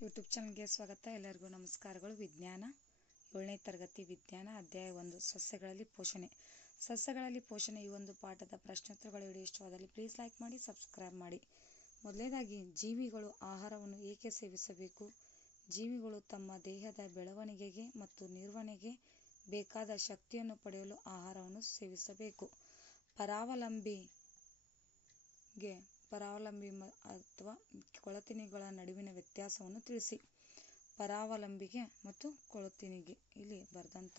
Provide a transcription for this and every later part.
YouTube ಚಾನಲ್ಗೆ ಸ್ವಾಗತ. ಎಲ್ಲರಿಗೂ ನಮಸ್ಕಾರಗಳು. ವಿಜ್ಞಾನ 7ನೇ ತರಗತಿ ವಿಜ್ಞಾನ ಅಧ್ಯಾಯ 1 ಸಸ್ಯಗಳಲ್ಲಿ ಪೋಷಣೆ. ಸಸ್ಯಗಳಲ್ಲಿ ಪೋಷಣೆ ಈ ಒಂದು ಪಾಠದ ಪ್ರಶ್ನೋತ್ತರಗಳು ವಿಡಿಯೋ ಇಷ್ಟವಾದಲ್ಲಿ ಪ್ಲೀಸ್ ಲೈಕ್ ಮಾಡಿ, ಸಬ್ಸ್ಕ್ರೈಬ್ ಮಾಡಿ. ಮೊದಲನೇದಾಗಿ, ಜೀವಿಗಳು ಆಹಾರವನ್ನು ಏಕೆ ಸೇವಿಸಬೇಕು? ಜೀವಿಗಳು ತಮ್ಮ ದೇಹದ ಬೆಳವಣಿಗೆಗೆ ಮತ್ತು ನಿರ್ವಹಣೆಗೆ ಬೇಕಾದ ಶಕ್ತಿಯನ್ನು ಪಡೆಯಲು ಆಹಾರವನ್ನು ಸೇವಿಸಬೇಕು. ಪರಾವಲಂಬಿ ಅಥವಾ ಕೊಳತಿನಿಗಳ ನಡುವಿನ ವ್ಯತ್ಯಾಸವನ್ನು ತಿಳಿಸಿ. ಪರಾವಲಂಬಿಗೆ ಮತ್ತು ಕೊಳತಿನಿಗೆ ಇಲ್ಲಿ ಬರೆದಂಥ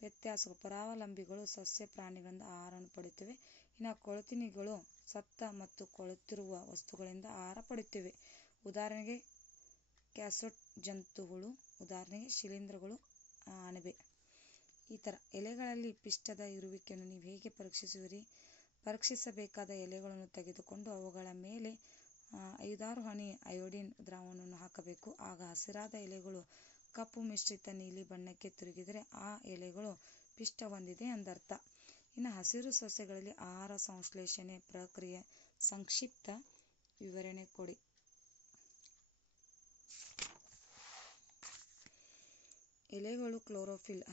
ವ್ಯತ್ಯಾಸಗಳು. ಪರಾವಲಂಬಿಗಳು ಸಸ್ಯ ಪ್ರಾಣಿಗಳಿಂದ ಆಹಾರವನ್ನು ಪಡೆಯುತ್ತವೆ. ಇನ್ನು ಕೊಳತಿನಿಗಳು ಸತ್ತ ಮತ್ತು ಕೊಳೆತಿರುವ ವಸ್ತುಗಳಿಂದ ಆಹಾರ ಪಡೆಯುತ್ತವೆ. ಉದಾಹರಣೆಗೆ ಕ್ಯಾಸೋಟ್ ಜಂತುಹುಳು, ಉದಾಹರಣೆಗೆ ಶಿಲೀಂಧ್ರಗಳು, ಅಣಬೆ. ಈ ಥರ ಎಲೆಗಳಲ್ಲಿ ಪಿಷ್ಟದ ಇರುವಿಕೆಯನ್ನು ನೀವು ಹೇಗೆ ಪರೀಕ್ಷಿಸುವಿರಿ? ಪರೀಕ್ಷಿಸಬೇಕಾದ ಎಲೆಗಳನ್ನು ತೆಗೆದುಕೊಂಡು ಅವುಗಳ ಮೇಲೆ 5-6 ಹನಿ ಅಯೋಡಿನ್ ದ್ರಾವಣವನ್ನು ಹಾಕಬೇಕು. ಆಗ ಹಸಿರಾದ ಎಲೆಗಳು ಕಪ್ಪು ಮಿಶ್ರಿತ ನೀಲಿ ಬಣ್ಣಕ್ಕೆ ತಿರುಗಿದರೆ ಆ ಎಲೆಗಳು ಪಿಷ್ಟ ಹೊಂದಿದೆ ಎಂದರ್ಥ. ಇನ್ನು ಹಸಿರು ಸಸ್ಯಗಳಲ್ಲಿ ಆಹಾರ ಸಂಶ್ಲೇಷಣೆ ಪ್ರಕ್ರಿಯೆ ಸಂಕ್ಷಿಪ್ತ ವಿವರಣೆ ಕೊಡಿ. ಎಲೆಗಳು ಕ್ಲೋರೋಫಿಲ್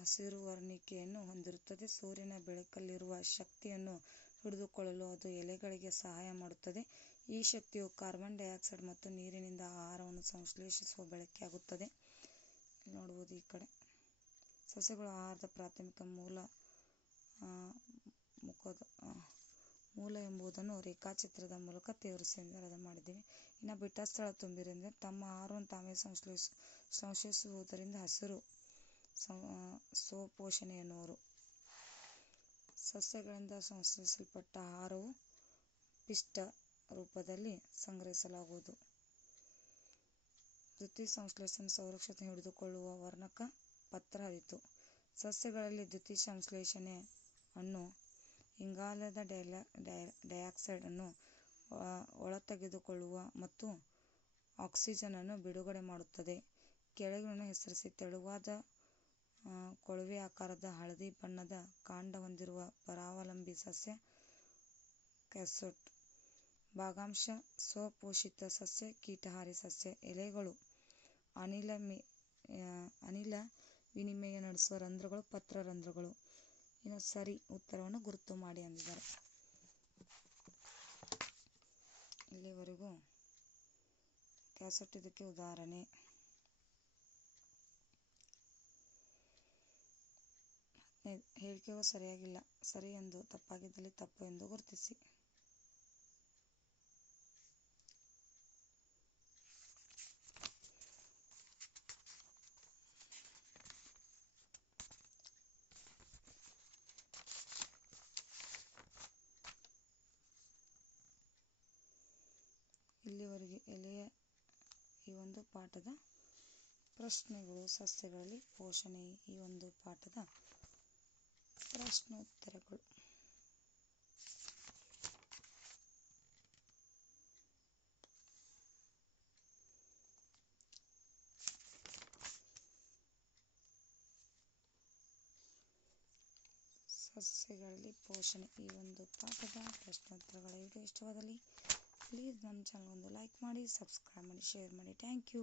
ಹಸಿರುವರ್ಣಿಕೆಯನ್ನು ಹೊಂದಿರುತ್ತದೆ. ಸೂರ್ಯನ ಬೆಳಕಲ್ಲಿರುವ ಶಕ್ತಿಯನ್ನು ಹಿಡಿದುಕೊಳ್ಳಲು ಅದು ಎಲೆಗಳಿಗೆ ಸಹಾಯ ಮಾಡುತ್ತದೆ. ಈ ಶಕ್ತಿಯು ಕಾರ್ಬನ್ ಡೈಆಕ್ಸೈಡ್ ಮತ್ತು ನೀರಿನಿಂದ ಆಹಾರವನ್ನು ಸಂಶ್ಲೇಷಿಸುವ ಬಳಕೆಯಾಗುತ್ತದೆ. ನೋಡುವುದು ಈ ಕಡೆ. ಸಸ್ಯಗಳು ಆಹಾರದ ಪ್ರಾಥಮಿಕ ಮೂಲ ಎಂಬುದನ್ನು ರೇಖಾಚಿತ್ರದ ಮೂಲಕ ತೋರಿಸಿ ಮಾಡಿದ್ದೇವೆ. ಇನ್ನು ಬಿಟ್ಟ ಸ್ಥಳ ತುಂಬಿರುವುದರಿಂದ ತಮ್ಮ ಆಹಾರವನ್ನು ತಾವೇ ಸಂಶ್ಲೇಷಿಸುವುದರಿಂದ ಹಸಿರು ಸ್ವಪೋಷಣೆ ಎನ್ನುವರು. ಸಸ್ಯಗಳಿಂದ ಸಂಶ್ಲೇಷಿಸಲ್ಪಟ್ಟ ಆಹಾರವು ಪಿಷ್ಟ ರೂಪದಲ್ಲಿ ಸಂಗ್ರಹಿಸಲಾಗುವುದು. ದ್ಯುತಿಸಂಶ್ಲೇಷಣೆ ಸಂರಕ್ಷಣೆ ಹಿಡಿದುಕೊಳ್ಳುವ ವರ್ಣಕ ಪತ್ರಹರಿತು. ಸಸ್ಯಗಳಲ್ಲಿ ದ್ಯುತಿಸಂಶ್ಲೇಷಣೆ ಅನ್ನು ಇಂಗಾಲದ ಡೈಆಕ್ಸೈಡ್ ಅನ್ನು ಒಳತೆಗೆದುಕೊಳ್ಳುವ ಮತ್ತು ಆಕ್ಸಿಜನ್ ಅನ್ನು ಬಿಡುಗಡೆ ಮಾಡುತ್ತದೆ. ಕೆಳಗಿನ ಹೆಸರಿಸಿ. ತೆಳುವಾದ ಕೊಳವೆ ಆಕಾರದ ಹಳದಿ ಬಣ್ಣದ ಕಾಂಡ ಹೊಂದಿರುವ ಪರಾವಲಂಬಿ ಸಸ್ಯ ಕ್ಯಾಸೋಟ್. ಭಾಗಶಃ ಸ್ವಪೋಷಿತ ಸಸ್ಯ ಕೀಟಹಾರಿ ಸಸ್ಯ. ಎಲೆಗಳು ಅನಿಲ ವಿನಿಮಯ ನಡೆಸುವ ರಂಧ್ರಗಳು ಪತ್ರರಂಧ್ರಗಳು. ಇನ್ನು ಸರಿ ಉತ್ತರವನ್ನು ಗುರುತು ಮಾಡಿ ಅಂದಿದ್ದಾರೆ. ಇಲ್ಲಿವರೆಗೂ ಕ್ಯಾಸೋಟ್ ಇದಕ್ಕೆ ಉದಾಹರಣೆ. ಹೇಳಿಕೆಗಳು ಸರಿಯಾಗಿಲ್ಲ. ಸರಿ ಎಂದು ತಪ್ಪಾಗಿದ್ದಲ್ಲಿ ತಪ್ಪು ಎಂದು ಗುರುತಿಸಿ. ಇಲ್ಲಿವರೆಗೆ ಎಲೆಯ ಈ ಒಂದು ಪಾಠದ ಪ್ರಶ್ನೆಗಳು, ಸಸ್ಯಗಳಲ್ಲಿ ಪೋಷಣೆ ಈ ಒಂದು ಪಾಠದ ಪ್ರಶ್ನೋತ್ತರಗಳು. ಸಸ್ಯಗಳಲ್ಲಿ ಪೋಷಣೆ ಈ ಒಂದು ಪಾಠದ ಪ್ರಶ್ನೋತ್ತರಗಳ ವಿಡಿಯೋ ಇಷ್ಟವಾದಲ್ಲಿ ಪ್ಲೀಸ್ ನಮ್ಮ ಚಾನಲ್ ಒಂದು ಲೈಕ್ ಮಾಡಿ, ಸಬ್ಸ್ಕ್ರೈಬ್ ಮಾಡಿ, ಶೇರ್ ಮಾಡಿ. Thank you.